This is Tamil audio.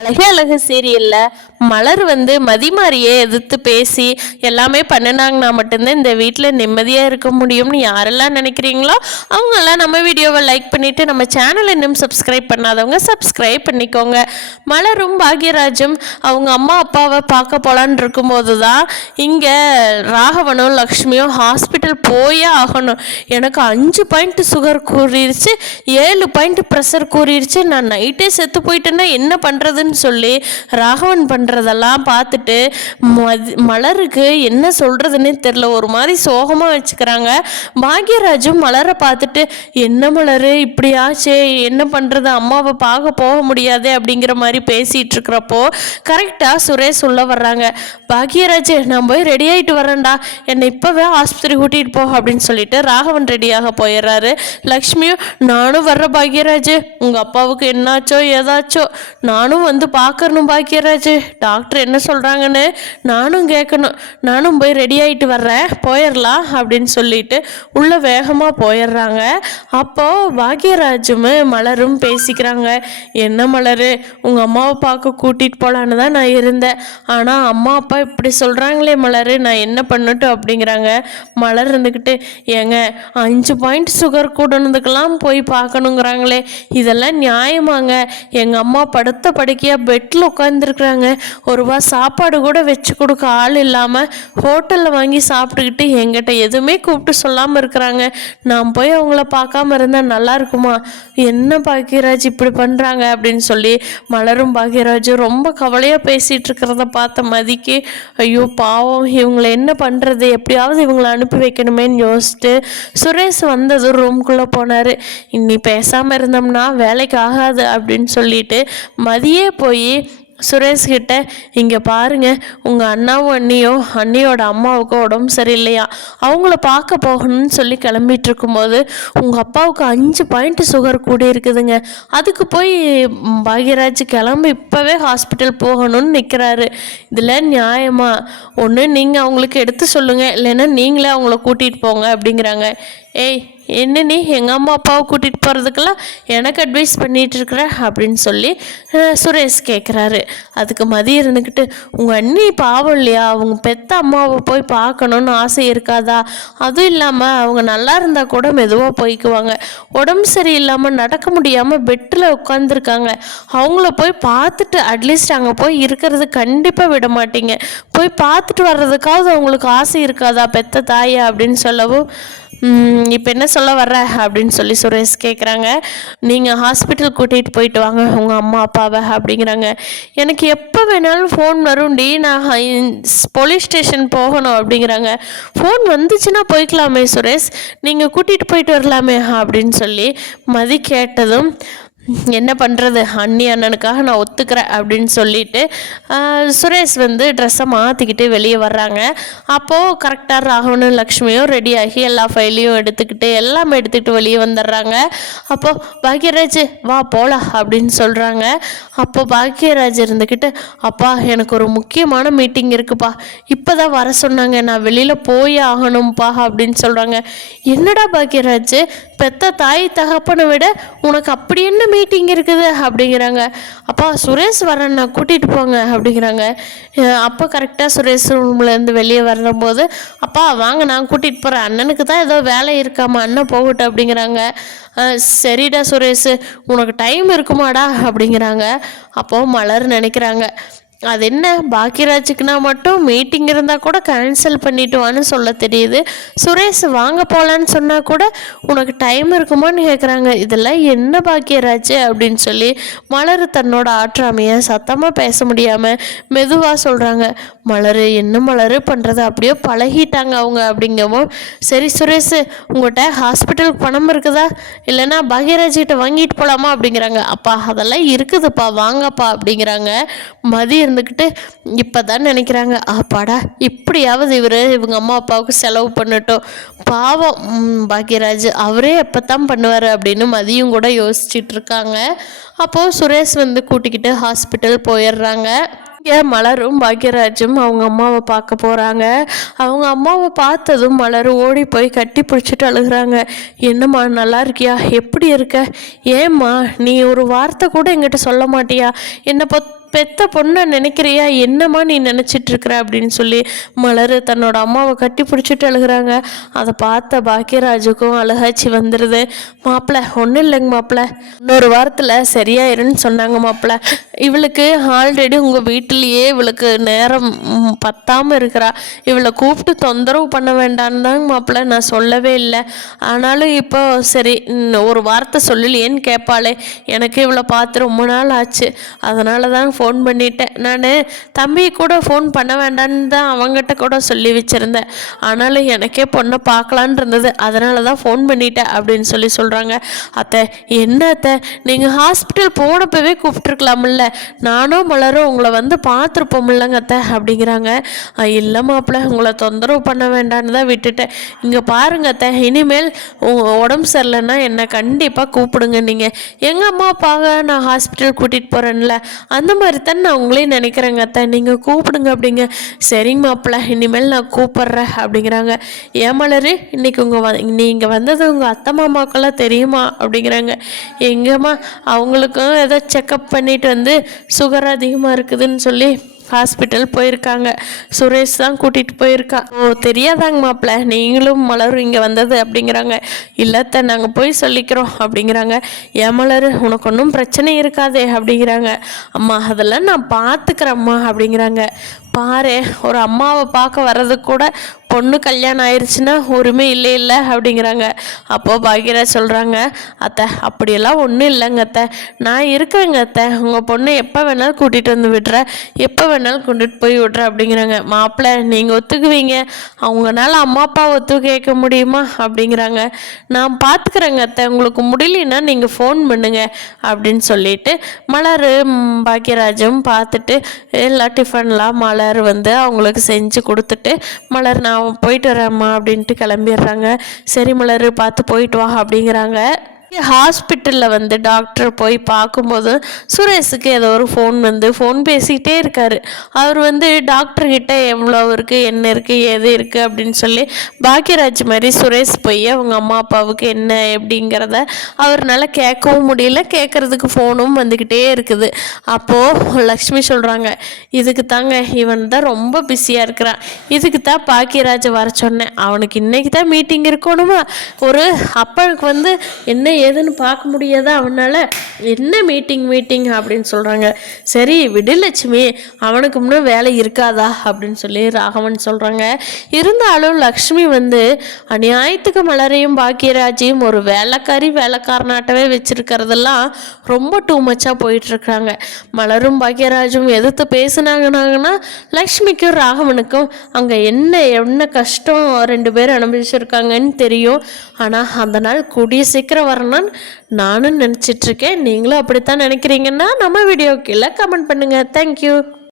அழகே அழகு சீரியல்ல மலர் வந்து மதிமாரியே எதிர்த்து பேசி எல்லாமே பண்ணினாங்கன்னா மட்டும்தான் இந்த வீட்டில் நிம்மதியாக இருக்க முடியும்னு யாரெல்லாம் நினைக்கிறீங்களோ அவங்கெல்லாம் நம்ம வீடியோவை லைக் பண்ணிவிட்டு நம்ம சேனல் இன்னும் சப்ஸ்கிரைப் பண்ணாதவங்க சப்ஸ்கிரைப் பண்ணிக்கோங்க. மலரும் பாக்யராஜும் அவங்க அம்மா அப்பாவை பார்க்க போகலான்னு இருக்கும்போது தான் இங்கே ராகவனும் லக்ஷ்மியும் ஹாஸ்பிட்டல் போயே ஆகணும், எனக்கு 5 பாயிண்ட் சுகர் கூறிடுச்சு, 7 பாயிண்ட் ப்ரெஷர் கூறிடுச்சு, நான் நைட்டே செத்து போயிட்டேன்னா என்ன பண்ணுறதுன்னு சொல்லி ராகவன் பண்ணுறதெல்லாம் பார்த்துட்டு மலருக்கு என்ன சொல்கிறதுன்னு தெரில, ஒரு மாதிரி சோகமாக வச்சுக்கிறாங்க. பாக்யராஜும் மலரை பார்த்துட்டு என்ன மலர் இப்படி ஆச்சே, என்ன பண்ணுறது, அம்மாவை பார்க்க போக முடியாது அப்படிங்கிற மாதிரி பேசிகிட்டு இருக்கிறப்போ கரெக்டாக சுரேஷ் உள்ள வர்றாங்க. பாக்யராஜ் நான் போய் ரெடி ஆகிட்டு வரேன்டா, என்னை இப்போவே ஆஸ்பத்திரி கூட்டிகிட்டு போ அப்படின்னு சொல்லிட்டு ராகவன் ரெடியாக போயிடுறாரு. லக்ஷ்மியும் நானும் வர்ற பாக்யராஜ், உங்கள் அப்பாவுக்கு என்னாச்சோ ஏதாச்சோ நானும் வந்து பார்க்கணும் பாக்யராஜ், டாக்டர் என்ன சொல்கிறாங்கன்னு நானும் கேட்கணும், நானும் போய் ரெடி ஆகிட்டு வர்றேன், போயிடலாம் அப்படின்னு சொல்லிட்டு உள்ள வேகமாக போயிடுறாங்க. அப்போது பாக்யராஜும் மலரும் பேசிக்கிறாங்க. என்ன மலர், உங்கள் அம்மாவை பார்க்க கூட்டிகிட்டு போகலான்னு தான் நான் இருந்தேன், ஆனால் அம்மா அப்பா இப்படி சொல்கிறாங்களே மலர், நான் என்ன பண்ணட்டும் அப்படிங்கிறாங்க. மலர் இருந்துக்கிட்டு ஏங்க 5 பாயிண்ட் சுகர் கூடனதுக்கெல்லாம் போய் பார்க்கணுங்கிறாங்களே, இதெல்லாம் நியாயமாங்க, எங்கள் அம்மா படுத்த படுக்கையாக பெட்டில் உட்காந்துருக்குறாங்க, ஒரு வா சாப்பாடு கூட வச்சு கொடுக்க ஆள் இல்லாமல் ஹோட்டலில் வாங்கி சாப்பிட்டுக்கிட்டு எங்கிட்ட எதுவுமே கூப்பிட்டு சொல்லாமல் இருக்கிறாங்க, நான் போய் அவங்கள பார்க்காம இருந்தால் நல்லா இருக்குமா, என்ன பாக்யராஜ் இப்படி பண்ணுறாங்க அப்படின்னு சொல்லி மலரும் பாக்யராஜும் ரொம்ப கவலையாக பேசிகிட்டு இருக்கிறத பார்த்த மதிக்கு ஐயோ பாவம் இவங்களை என்ன பண்ணுறது, எப்படியாவது இவங்களை அனுப்பி வைக்கணுமேன்னு யோசிச்சுட்டு சுரேஷ் வந்ததும் ரூம்குள்ளே போனார். இன்னி பேசாமல் இருந்தோம்னா வேலைக்கு ஆகாது அப்படின்னு சொல்லிட்டு மதியே போய் சுரேஷ்கிட்ட இங்கே பாருங்கள், உங்கள் அண்ணாவும் அண்ணியோட அம்மாவுக்கும் உடம்பு சரியில்லையா, அவங்கள பார்க்க போகணும்னு சொல்லி கிளம்பிட்டு இருக்கும்போது உங்கள் அப்பாவுக்கு 5 பாயிண்ட் சுகர் கூடி இருக்குதுங்க, அதுக்கு போய் பாக்யராஜ் கிளம்பி இப்போவே ஹாஸ்பிட்டல் போகணும்னு நிற்கிறாரு, இதில் நியாயமா, ஒன்று நீங்கள் அவங்களுக்கு எடுத்து சொல்லுங்கள், இல்லைன்னா நீங்களே அவங்கள கூட்டிகிட்டு போங்க அப்படிங்கிறாங்க. ஏய் என்ன நீ எங்கள் அம்மா அப்பாவை கூட்டிகிட்டு போகிறதுக்கெல்லாம் எனக்கு அட்வைஸ் பண்ணிகிட்ருக்குற அப்படின்னு சொல்லி சுரேஷ் கேட்குறாரு. அதுக்கு மதி இருந்துக்கிட்டு உங்கள் அண்ணி பாவம் இல்லையா, அவங்க பெத்த அம்மாவை போய் பார்க்கணுன்னு ஆசை இருக்காதா, அதுவும் இல்லாமல் அவங்க நல்லா இருந்தால் கூட மெதுவாக போய்க்குவாங்க, உடம்பு சரியில்லாமல் நடக்க முடியாமல் பெட்டில் உட்காந்துருக்காங்க, அவங்கள போய் பார்த்துட்டு அட்லீஸ்ட் அங்கே போய் இருக்கிறது கண்டிப்பாக விட மாட்டீங்க, போய் பார்த்துட்டு வர்றதுக்காவது அவங்களுக்கு ஆசை இருக்காதா பெத்த தாயா அப்படின்னு சொல்லவும் இப்போ என்ன சொல்ல வர்ற அப்படின்னு சொல்லி சுரேஷ் கேட்குறாங்க. நீங்கள் ஹாஸ்பிட்டல் கூட்டிகிட்டு போயிட்டு வாங்க உங்கள் அம்மா அப்பாவை அப்படிங்கிறாங்க. எனக்கு எப்போ வேணாலும் ஃபோன் வரும்டி, நான் போலீஸ் ஸ்டேஷன் போகணும் அப்படிங்கிறாங்க. ஃபோன் வந்துச்சுன்னா போய்க்கலாமே சுரேஷ், நீங்கள் கூட்டிகிட்டு போயிட்டு வரலாமே அப்படின்னு சொல்லி மதி கேட்டதும் என்ன பண்ணுறது, அண்ணி அண்ணனுக்காக நான் ஒத்துக்கிறேன் அப்படின்னு சொல்லிட்டு சுரேஷ் வந்து ட்ரெஸ்ஸை மாற்றிக்கிட்டு வெளியே வர்றாங்க. அப்போது கரெக்டாக ராகவனும் லக்ஷ்மியும் ரெடியாகி எல்லா ஃபைலையும் எடுத்துக்கிட்டு எல்லாமே எடுத்துக்கிட்டு வெளியே வந்துடுறாங்க. அப்போது பாக்யராஜ் வா போகலாம் அப்படின்னு சொல்கிறாங்க. அப்போது பாக்யராஜ் இருந்துக்கிட்டு அப்பா எனக்கு ஒரு முக்கியமான மீட்டிங் இருக்குப்பா, இப்போ தான் வர சொன்னாங்க, நான் வெளியில் போய் ஆகணும்ப்பா அப்படின்னு சொல்கிறாங்க. என்னடா பாக்யராஜ், பெத்த தாய் தகப்பனை விட உனக்கு அப்படி என்ன மீட்டிங் இருக்குது அப்படிங்கிறாங்க. அப்பா சுரேஷ் வரேன் நான் கூட்டிகிட்டு போங்க அப்படிங்கிறாங்க. அப்போ கரெக்டாக சுரேஷ் ரூம்லேருந்து வெளியே வரும்போது அப்பா வாங்க நான் கூட்டிகிட்டு போகிறேன், அண்ணனுக்கு தான் ஏதோ வேலை இருக்காமா, அண்ணன் போகட்டும் அப்படிங்கிறாங்க. சரிடா சுரேஷ் உனக்கு டைம் இருக்குமாடா அப்படிங்கிறாங்க. அப்போது மலர் நினைக்கிறாங்க அது என்ன பாக்யராஜுக்குனா மட்டும் மீட்டிங் இருந்தால் கூட கேன்சல் பண்ணிட்டு வான்னு சொல்ல தெரியுது, சுரேஷ் வாங்க போகலான்னு சொன்னால் கூட உனக்கு டைம் இருக்குமான்னு கேட்குறாங்க, இதெல்லாம் என்ன பாக்யராஜ் அப்படின்னு சொல்லி மலர் தன்னோட ஆற்றாமையை சத்தமாக பேச முடியாமல் மெதுவாக சொல்கிறாங்க. மலர் என்ன மலர் பண்ணுறது, அப்படியே பழகிட்டாங்க அவங்க அப்படிங்கவும் சரி சுரேஷ் உங்கள்கிட்ட ஹாஸ்பிட்டலுக்கு பணம் இருக்குதா, இல்லைன்னா பாக்யராஜ்கிட்ட வாங்கிட்டு போகலாமா அப்படிங்கிறாங்க. அப்பா அதெல்லாம் இருக்குதுப்பா வாங்கப்பா அப்படிங்கிறாங்க. மதி இருந்துக்கிட்டு இப்போ தான் நினைக்கிறாங்க அப்பாடா இப்படியாவது இவங்க அம்மா அப்பாவுக்கு செலவு பண்ணட்டும், பாவம் பாக்யராஜ் அவரே எப்போ தான் பண்ணுவார் அப்படின்னு மதியும் கூட யோசிச்சுட்டு இருக்காங்க. அப்போது சுரேஷ் வந்து கூட்டிக்கிட்டு ஹாஸ்பிட்டல் போயிடுறாங்க. இங்கே மலரும் பாக்யராஜும் அவங்க அம்மாவை பார்க்க போகிறாங்க. அவங்க அம்மாவை பார்த்ததும் மலர் ஓடி போய் கட்டி பிடிச்சிட்டு அழுகிறாங்க. என்னம்மா நல்லா இருக்கியா, எப்படி இருக்க, ஏம்மா நீ ஒரு வார்த்தை கூட என்கிட்ட சொல்ல மாட்டியா, என்னை பெத்த பொண்ணை நினைக்கிறியா, என்னம்மா நீ நினச்சிட்டு இருக்கிற அப்படின்னு சொல்லி மலர் தன்னோட அம்மாவை கட்டி பிடிச்சிட்டு அழுகிறாங்க. அதை பார்த்த பாக்கியராஜுக்கும் அழுகாச்சி வந்துடுது. மாப்பிள்ளை ஒன்றும் இல்லைங்க மாப்பிள்ளை, இன்னொரு வாரத்தில் சரியாயிருன்னு சொன்னாங்க மாப்பிள்ளை. இவளுக்கு ஆல்ரெடி உங்கள் வீட்டிலேயே இவளுக்கு நேரம் பத்தாமல் இருக்கிறா, இவளை கூப்பிட்டு தொந்தரவு பண்ண வேண்டான்னு தாங்க மாப்பிள்ளை நான் சொல்லவே இல்லை. ஆனாலும் இப்போ சரி ஒரு வார்த்தை சொல்லலையேன்னு கேட்பாளே, எனக்கு இவளை பார்த்து ரொம்ப நாள் ஆச்சு, அதனால தான் ஃபோன் பண்ணிட்டேன். நான் தம்பி கூட ஃபோன் பண்ண வேண்டான்னு தான் அவங்ககிட்ட கூட சொல்லி வச்சுருந்தேன், ஆனாலும் எனக்கே பொண்ணை பார்க்கலான் இருந்தது, அதனால தான் ஃபோன் பண்ணிட்டேன் அப்படின்னு சொல்லி சொல்கிறாங்க. அத்தை என்ன அத்தை, நீங்கள் ஹாஸ்பிட்டல் போனப்பவே கூப்பிட்டுருக்கலாமில்ல, நானும் மலரும் உங்களை வந்து பார்த்துருப்போம்லங்க அத்தை அப்படிங்கிறாங்க. இல்லை மாப்பிள்ளை, உங்களை தொந்தரவு பண்ண வேண்டான்னு தான் விட்டுட்டேன். இங்கே பாருங்க அத்தை, இனிமேல் உடம்பு சரியில்லைன்னா என்னை கண்டிப்பாக கூப்பிடுங்க. நீங்கள் எங்கள் அம்மா அப்பாவை நான் ஹாஸ்பிட்டல் கூட்டிகிட்டு போகிறேன்ல, அந்த மாதிரி தான் நான் உங்களையும் நினைக்கிறேங்க அத்தை, நீங்கள் கூப்பிடுங்க அப்படிங்க. சரிங்க மாப்பிள்ளை, இனிமேல் நான் கூப்பிட்றேன் அப்படிங்கிறாங்க. ஏன் மலரு, இன்னைக்கு நீங்கள் வந்தது உங்கள் அத்தை மாமாக்கெல்லாம் தெரியுமா அப்படிங்கிறாங்க. எங்கம்மா, அவங்களுக்கும் ஏதோ செக்கப் பண்ணிட்டு வந்து சுகர் அதிகமாக இருக்குதுன்னு சொல்லி ஹாஸ்பிட்டல் போயிருக்காங்க, சுரேஷ் தான் கூட்டிகிட்டு போயிருக்கா. ஓ தெரியாதாங்க மாப்பிள்ள, நீங்களும் மலரும் இங்கே வந்தது அப்படிங்கிறாங்க. இல்லத்த நாங்கள் போய் சொல்லிக்கிறோம் அப்படிங்கிறாங்க. ஏன் மலர், உனக்கு ஒன்றும் பிரச்சனை இருக்காதே அப்படிங்கிறாங்க. அம்மா அதெல்லாம் நான் பார்த்துக்கிறேம்மா அப்படிங்கிறாங்க. பாரு, ஒரு அம்மாவை பார்க்க வர்றதுக்கு கூட பொண்ணு கல்யாணம் ஆயிடுச்சுன்னா உரிமை இல்லை அப்படிங்கிறாங்க. அப்போது பாக்யராஜ் சொல்கிறாங்க, அத்தை அப்படியெல்லாம் ஒன்றும் இல்லைங்க அத்தை, நான் இருக்கிறேங்க அத்தை, உங்கள் பொண்ணை எப்போ வேணாலும் கூட்டிகிட்டு வந்து விடுறேன், எப்போ வேணாலும் கொண்டுட்டு போய் விட்றேன் அப்படிங்கிறாங்க. மாப்பிள்ளை நீங்கள் ஒத்துக்குவீங்க, அவங்களால அம்மா அப்பா ஒத்து கேட்க முடியுமா அப்படிங்கிறாங்க. நான் பார்த்துக்கிறேங்க அத்தை, உங்களுக்கு முடியலன்னா நீங்கள் ஃபோன் பண்ணுங்க அப்படின்னு சொல்லிட்டு மலர் பாக்யராஜும் பார்த்துட்டு எல்லா டிஃபன்லாம் மலர் வந்து அவங்களுக்கு செஞ்சு கொடுத்துட்டு, மலர் நான் போயிட்டு வரேம்மா அப்படின்ட்டு கிளம்பிடுறாங்க. சரி மலர் பார்த்து போயிட்டு வா அப்படிங்கிறாங்க. ஹாஸ்பிட்டலில் வந்து டாக்டர் போய் பார்க்கும்போது சுரேஷுக்கு ஏதோ ஒரு ஃபோன் பேசிக்கிட்டே இருக்கார். அவர் வந்து டாக்டர்கிட்ட எவ்வளோ இருக்குது, என்ன இருக்குது, எது இருக்குது அப்படின்னு சொல்லி பாக்யராஜ் மாதிரி சுரேஷ் போய் அவங்க அம்மா அப்பாவுக்கு என்ன எப்படிங்கிறத அவர்னால கேட்கவும் முடியல, கேட்குறதுக்கு ஃபோனும் வந்துக்கிட்டே இருக்குது. அப்போது லக்ஷ்மி சொல்கிறாங்க, இதுக்கு தாங்க இவன் தான் ரொம்ப பிஸியாக இருக்கிறான், இதுக்கு தான் பாக்யராஜ் வர சொன்னேன், அவனுக்கு இன்றைக்கி தான் மீட்டிங் இருக்கணுமா, ஒரு அப்பனுக்கு வந்து என்ன ஏதுன்னு பார்க்க முடியாதா அவனால், என்ன மீட்டிங் அப்படின்னு சொல்கிறாங்க. சரி விடு லட்சுமி, அவனுக்கு முன்னே வேலை இருக்காதா அப்படின்னு சொல்லி ராகவன் சொல்கிறாங்க. இருந்தாலும் லக்ஷ்மி வந்து அநியாயத்துக்கு மலரையும் பாக்யராஜையும் ஒரு வேலைக்காரனாட்டவே வச்சிருக்கிறதெல்லாம் ரொம்ப டூ மச்சாக போயிட்டுருக்காங்க. மலரும் பாக்யராஜும் எதிர்த்து பேசுனாங்கன்னா லக்ஷ்மிக்கும் ராகவனுக்கும் அங்கே என்ன கஷ்டம் ரெண்டு பேரும் அனுபவிச்சிருக்காங்கன்னு தெரியும். ஆனால் அந்த நாள் கூடிய சீக்கிரம் வரணும்னு நானும் நினச்சிட்ருக்கேன். நீங்களும் அப்படித்தான் நினைக்கிறீங்கன்னா நம்ம வீடியோ கீழே கமெண்ட் பண்ணுங்கள். தேங்க்யூ.